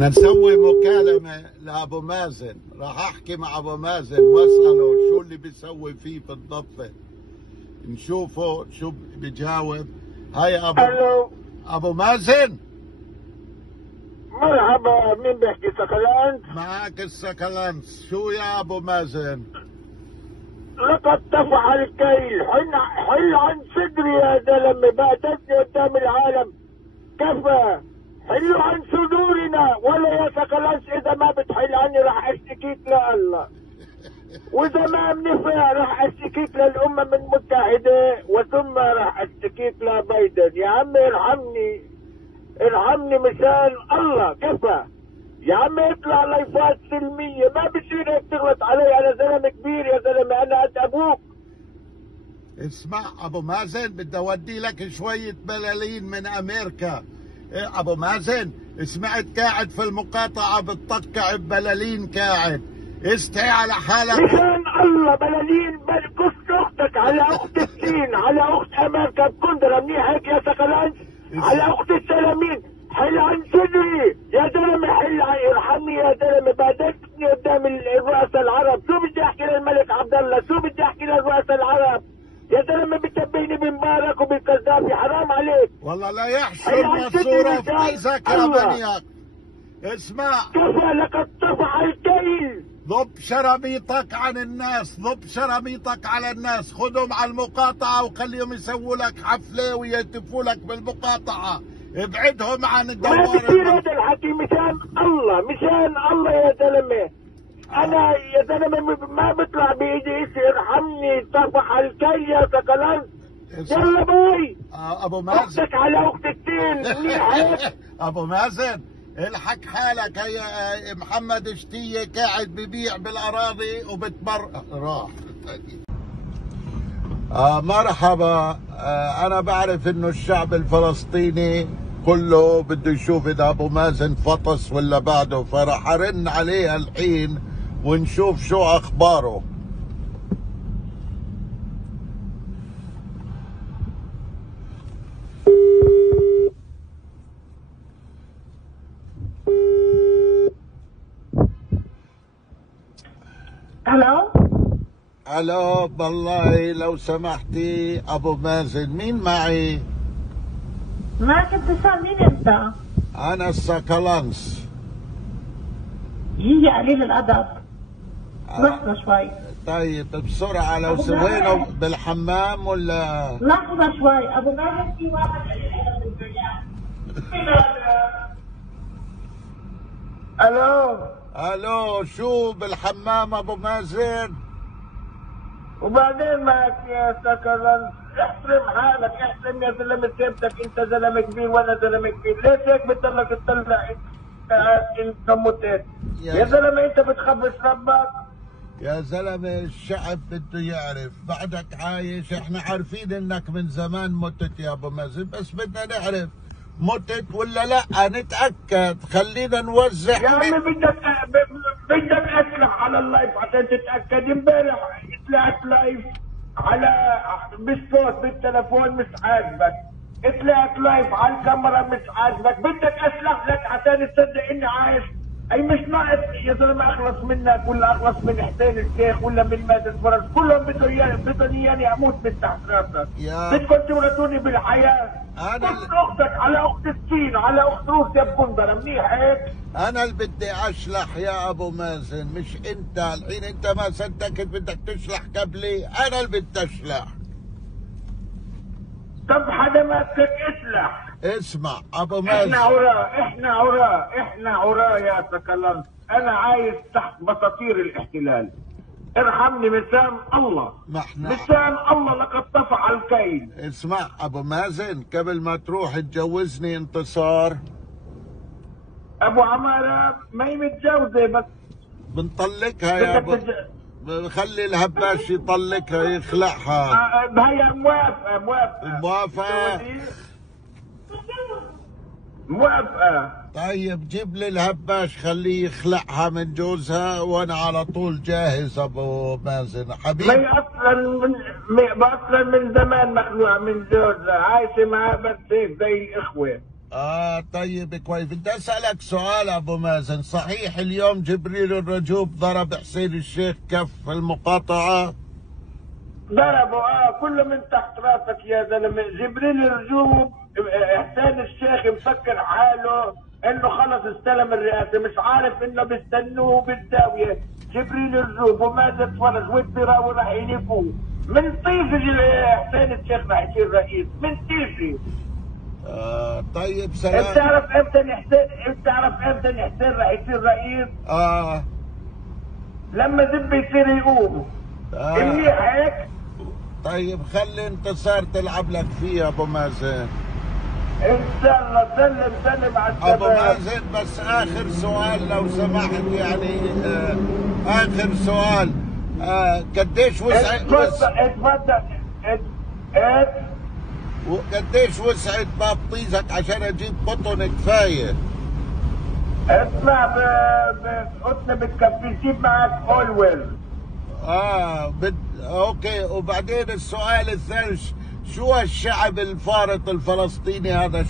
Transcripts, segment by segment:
بدنا نسوي مكالمة لأبو مازن، راح أحكي مع أبو مازن وأسأله شو اللي بيسوي فيه في الضفة، نشوفه شو بيجاوب. هاي أبو مازن. مرحبا، مين بيحكي؟ سكلانس؟ معك السكلانس. شو يا أبو مازن؟ لقد طفح الكيل، حل عن صدري يا زلمه، بهدلتني قدام العالم. كفى، حلوا عن صدورنا، ولا يا سكلانس اذا ما بتحل عني راح اشتكيك لله، واذا ما منفع راح اشتكيك للامم المتحده، وثم راح اشتكيك لبايدن. يا عمي ارحمني مشان الله. كفى يا عمي، اطلع لايفات سلميه، ما بصير هيك تغلط علي، انا زلمه كبير يا زلمه، انا قد ابوك. اسمع ابو مازن، بدي اودي لك شويه بلالين من امريكا. ابو مازن، سمعت قاعد في المقاطعه بتطقع ببلالين، قاعد استحي على حالك. مشان الله بلالين، قص اختك على اخت الصين، على اخت امريكا بكندره، منيح هيك يا سكلانس؟ على اخت السلامين، حل عن صدري يا زلمه، ارحمني يا زلمه، بهدلتني قدام الرؤساء العرب. شو بدي احكي للملك عبد الله؟ شو بدي احكي للرؤساء العرب؟ يا زلمه بتشبهني بمبارك وبالقذافي، حرام عليك. والله لا يحشر ماسوره في كيسك يا منيق. اسمع، كفى، لقد طفح الكيل. ضب شرابيطك عن الناس، ضب شرابيطك على الناس، خذهم على المقاطعة وخليهم يسووا لك حفلة ويهتفوا لك بالمقاطعة، ابعدهم عن الدوار. ما بصير هذا الحكي، مشان الله، مشان الله يا زلمة. أنا يا زلمة ما بطلع بإيدي إشي، ارحمني. طفح الكي يا سكلانس. يلا باي. أبو مازن، أختك على أخت التين، منيح هيك؟ أبو مازن الحق حالك. هي محمد شتية قاعد ببيع بالاراضي راح. مرحبا. انا بعرف انه الشعب الفلسطيني كله بده يشوف اذا ابو مازن فطس ولا بعده، فراح ارن عليه الحين ونشوف شو اخباره. الو بالله لو سمحتي ابو مازن، مين معي؟ معك اتصال، مين انت؟ انا السكلانس. يجي قليل الادب. لحظة شوي. طيب بسرعة، لو وينه بالحمام ولا؟ لحظة شوي، ابو مازن في واحد قليل الادب بالبيان. الو شو بالحمام ابو مازن؟ وبعدين معك يا سكلانس، احترم حالك، احترم يا زلمه سيبتك، انت زلمه كبير وانا زلمه كبير، ليش هيك بتضلك تطلع انت متت؟ يا زلمه انت بتخبص ربك. يا زلمه الشعب بده يعرف، بعدك عايش، احنا عارفين انك من زمان متت يا ابو مازن، بس بدنا نعرف متت ولا لا، نتاكد، خلينا نوزع. يا عمي بدك اسلح على اللايف عشان تتاكد. امبارح طلعت لايف على بالصوت بالتلفون مش عاجبك، طلعت لايف على الكاميرا مش عاجبك، بدك اسلح لك عشان تصدق اني عايش. اي مش ناقص يا زلمه اخلص منك ولا اخلص من حسين الشيخ ولا من مازن فرج، كلهم بدهم اياني اموت من تحت راسك. بدكم تورثوني بالحياه. قص اختك على اخت الصين، على اخت روسيا بكندره، منيح هيك؟ انا اللي بدي اشلح يا ابو مازن، مش انت. الحين انت ما صدقت بدك تشلح قبلي، انا اللي بدي اشلح. طب حدا ماسك اسلح. اسمع ابو مازن، احنا عراة يا سكلانس، انا عايش تحت بساطير الاحتلال، ارحمني مشان الله. مشان الله لقد طفح الكيل. اسمع ابو مازن، قبل ما تروح تجوزني انتصار. ابو عمارة ما هي متجوزة، بس بنطلقها يا ابو. خلي الهباش يطلقها يخلعها. هي موافقة. طيب جيب لي الهباش خليه يخلعها من جوزها وانا على طول جاهز ابو مازن حبيبي. هي اصلا من زمان مخلوعة من جوزها، عايشة معاه بس هيك زي الاخوة. طيب كويس. بدي اسالك سؤال ابو مازن، صحيح اليوم جبريل الرجوب ضرب حسين الشيخ كف في المقاطعه؟ ضربوا كله من تحت راسك يا زلمه. جبريل الرجوب حسين الشيخ مفكر حاله انه خلص استلم الرئاسه، مش عارف انه بيستنوه بالزاويه جبريل الرجوب ومازن فرج والدراوي راح ينفوه من طيف. حسين الشيخ راح يصير رئيس من طيفي. طيب سلام. بتعرف امتى حسين راح يصير رئيس؟ لما زب يصير يقوم. منيح هيك؟ طيب خلي انتصار تلعب لك فيه ابو مازن ان شاء الله. سلم على الشباب ابو مازن. بس اخر سؤال لو سمحت، يعني اخر سؤال، قديش وسعت اتفضل. وقديش وسعت باب طيزك عشان اجيب قطن كفايه؟ اسمع، قطن بتكفي، سيب معك اولويز. اوكي. وبعدين السؤال الثاني، شو الشعب الفارط الفلسطيني هذا،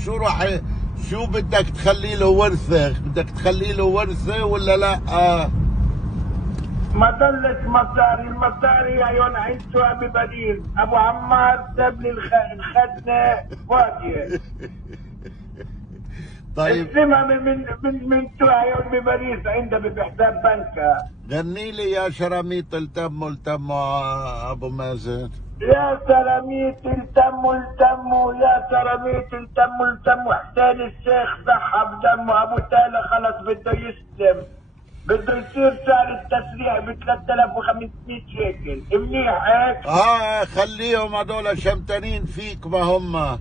شو بدك تخلي له ورثه؟ بدك تخلي له ورثه ولا لا؟ ما ضلت المصاري يا عيون عيشوا ببديل. ابو عمار ساب لي الخزنه فاضيه. طيب اسمها من عيون بباريس عندها بحساب بنكها. غني لي يا شراميط التموا ابو مازن. يا سلاميت التموا يا سلاميت التموا. حسين الشيخ ضحى بدمه. ابو تالا خلص بده يسلم، بده يصير سعر التسريح ب 3500 شيكل. منيح هيك؟ خليهم هذول شمتانين فيك ما هم.